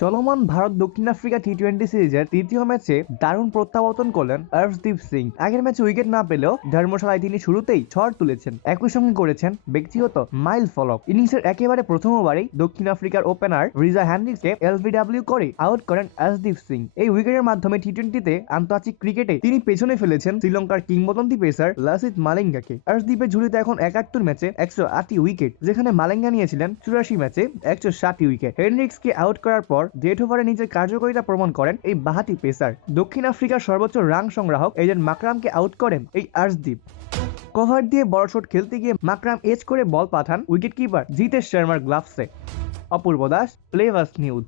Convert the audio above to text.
চলমান ভারত দক্ষিণ Africa T twenty সিরিজের তৃতীয় ম্যাচে দারুণ প্রত্যাবর্তন করলেন অর্শদীপ সিং। আগের ম্যাচে উইকেট না পেলেও ধর্মশালায় তিনি শুরুতেই ঝড় তুলেছেন। একই সঙ্গে করেছেন ব্যক্তিগত মাইল ফলক। ইনিংসের একেবারে প্রথম ওভারেই দক্ষিণ আফ্রিকার ওপেনার রিজা হ্যান্ড্রিক্সকে এলবিডব্লিউ করে আউট করেন অর্শদীপ সিং। এই উইকেটের মাধ্যমে টি টোয়েন্টিতে আন্তর্জাতিক ক্রিকেটে তিনি পেছনে ফেলেছেন শ্রীলঙ্কার কিংবদন্তি পেসার লাসিত মালিঙ্গাকে। অর্শদীপের ঝুলিতে এখন একাত্তর ম্যাচে একশো আটটি উইকেট, যেখানে মালিঙ্গা নিয়েছিলেন চুরাশি ম্যাচে একশো ষাটটি উইকেট। হেনরিক্সকে আউট করার পর ডেট ওভারে নিজের কার্যকারিতা প্রমাণ করেন এই বাহাতি পেসার। দক্ষিণ আফ্রিকার সর্বোচ্চ রান সংগ্রাহক এজেন্ট মাকরামকে আউট করেন এই আর্শদীপ। কভার দিয়ে বড় শট খেলতে গিয়ে মাকরাম এজ করে বল পাঠান উইকেট কিপার জিতেশ শর্মার গ্লাভসে। অপূর্ব দাস প্লেভাস নিউজ